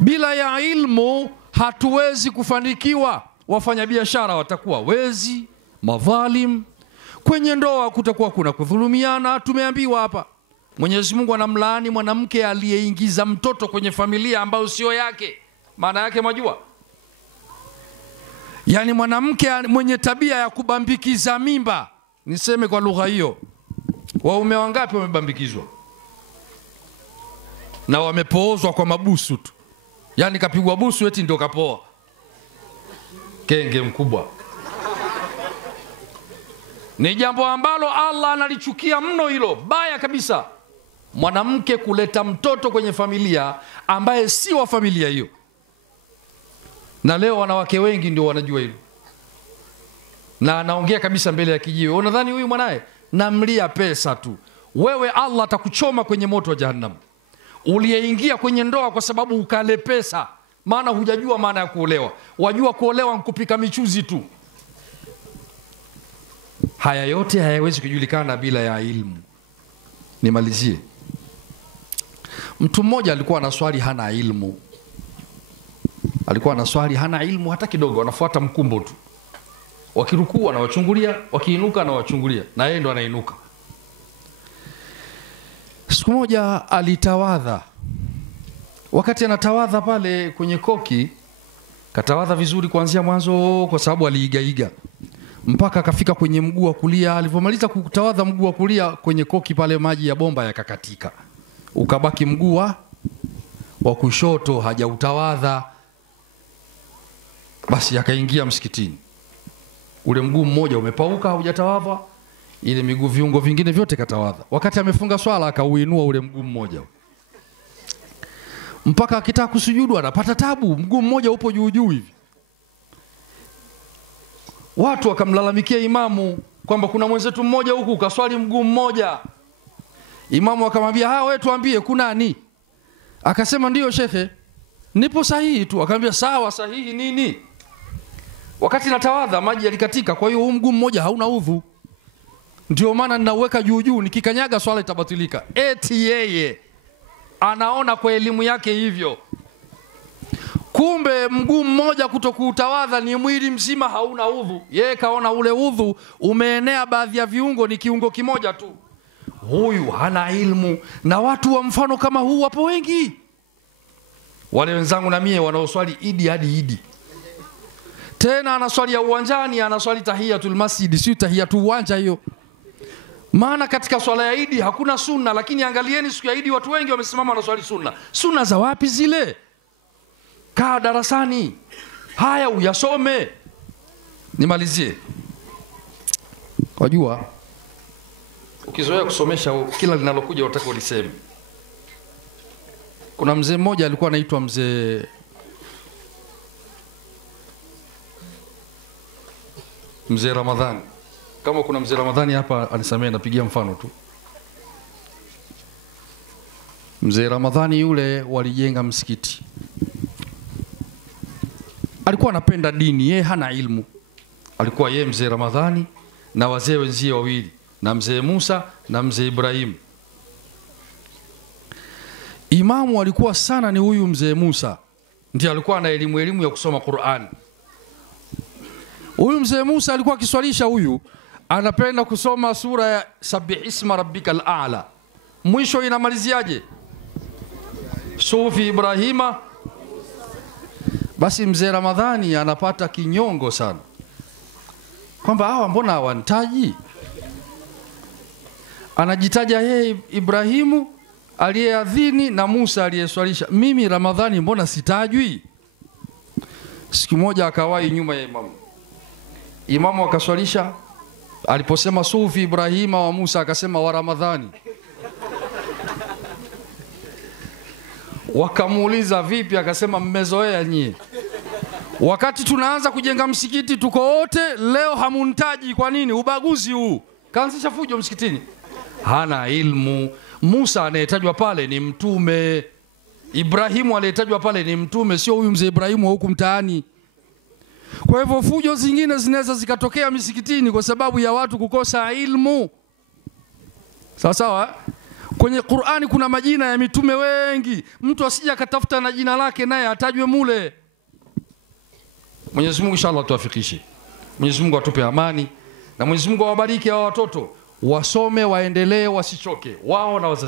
Bila ya ilmu hatuwezi kufanikiwa. Wafanyabiashara watakuwa wezi, madhalim. Kwenye ndoa kutakuwa kuna kudhulumiana. Tumeambiwa hapa Mwenyezi Mungu anamlaani mwanamke aliyeingiza mtoto kwenye familia ambayo sio yake. Maana yake majua, yani mwanamke mwenye tabia ya kubambikiza mimba. Niseme kwa lugha hiyo, waume wangapi wamebambikizwa na wamepoozwa kwa mabusu tu? Yani kapigwa busu eti ndio kapoa. Kenge mkubwa. Ni jambo ambalo Allah analichukia mno hilo, baya kabisa. Mwanamke kuleta mtoto kwenye familia ambaye si wa familia hiyo. Na leo wanawake wengi ndio wanajua hilo. Na anaongea kabisa mbele ya kijiwe. Unadhani huyu mwanae namlia pesa tu? Wewe Allah atakuchoma kwenye moto wa Jahannam. Uliyeingia kwenye ndoa kwa sababu ukale pesa, maana hujajua maana ya kuolewa. Wajua kuolewa nkupika michuzi tu. Haya yote hayawezi kujulikana bila ya ilmu. Nimalizie. Mtu mmoja alikuwa anaswali hana ilmu. Alikuwa anaswali hana ilmu hata kidogo, anafuata mkumbo tu. Wakirukuu anawachungulia, wakiinuka anawachungulia, na yeye ndo anainuka. Siku moja alitawadha. Wakati anatawadha pale kwenye koki, katawadha vizuri kuanzia mwanzo kwa sababu aliigaiga. Mpaka akafika kwenye mguu wa kulia. Alipomaliza kutawadha mguu wa kulia kwenye koki pale, maji ya bomba yakakatika. Ukabaki mguu wa kushoto hajautawadha. Basi akaingia msikitini. Ule mguu mmoja umepauka, hujatawadha. Ile miguu, viungo vingine vyote katawadha. Wakati amefunga swala akauinua ule mguu mmoja. Mpaka akitaka kusujudu anapata tabu, mguu mmoja upo juu juu hivi. Watu wakamlalamikia imamu kwamba kuna mwenzetu mmoja huku kaswali mguu mmoja. Imamu akamwambia, wewe tuambie kunani? Akasema ndio shekhe, nipo sahihi tu. Akamwambia sawa, sahihi nini? Wakati natawadha maji yalikatika, kwa hiyo huu mguu mmoja hauna udhu. Ndio maana ninauweka juu juu, nikikanyaga swala itabatilika. Eti yeye anaona kwa elimu yake hivyo. Kumbe mguu mmoja kutokuutawadha ni mwili mzima hauna udhu. Yeye kaona ule udhu umeenea baadhi ya viungo, ni kiungo kimoja tu. Huyu hana ilmu. Na watu wa mfano kama huu wapo wengi. Wale wenzangu na mie wanaoswali idi hadi idi. Tena anaswali ya uwanjani, anaswali tahiyatul masjid, si tahiyatul uwanja hiyo. Maana katika swala ya idi hakuna sunna, lakini angalieni siku ya idi watu wengi wamesimama wanaswali sunna. Sunna za wapi zile? Kaa darasani. Haya uyasome. Nimalizie. Wajua, ukizoea kusomesha kila linalokuja unataka uliseme. Kuna mzee mmoja alikuwa anaitwa mzee Ramadhani. Kama kuna mzee Ramadhani hapa anisamee, napigia mfano tu. Mzee Ramadhani yule walijenga msikiti. Alikuwa anapenda dini, yeye hana ilmu. Alikuwa yeye mzee Ramadhani na wazee wenzie wawili, na mzee Musa na mzee Ibrahim. Imamu alikuwa sana ni huyu mzee Musa. Ndiye alikuwa na elimu ya kusoma Qur'an. Huyu mzee Musa alikuwa akiswalisha, huyu anapenda kusoma sura ya Sabbih isma rabbikal a'la. Mwisho inamaliziaje? Sufi Ibrahima. Basi mzee Ramadhani anapata kinyongo sana, kwamba hawa mbona hawanitaji? Anajitaja yeye Ibrahimu aliyeadhini na Musa aliyeswalisha. Mimi Ramadhani mbona sitajwi? Siku moja akawahi nyuma ya imamu. Imamu akaswalisha, aliposema Sufi Ibrahima wa Musa akasema wa Ramadhani. Wakamuuliza vipi? Akasema mmezoea nyie. Wakati tunaanza kujenga msikiti tuko wote, leo hamuntaji kwa nini? Ubaguzi huu. Kaanzisha fujo msikitini. Hana ilmu. Musa anayetajwa pale ni mtume. Ibrahimu anayetajwa pale ni mtume, sio huyu mzee Ibrahimu wa huku mtaani. Kwa hivyo fujo zingine zinaweza zikatokea misikitini kwa sababu ya watu kukosa ilmu. Sawa sawa? Kwenye Qur'ani kuna majina ya mitume wengi, mtu asije akatafuta na jina lake naye atajwe mule. Mwenyezi Mungu inshallah tuwafikishe. Mwenyezi Mungu atupe amani na Mwenyezi Mungu awabariki hao watoto, wasome waendelee wasichoke wao na wazazi.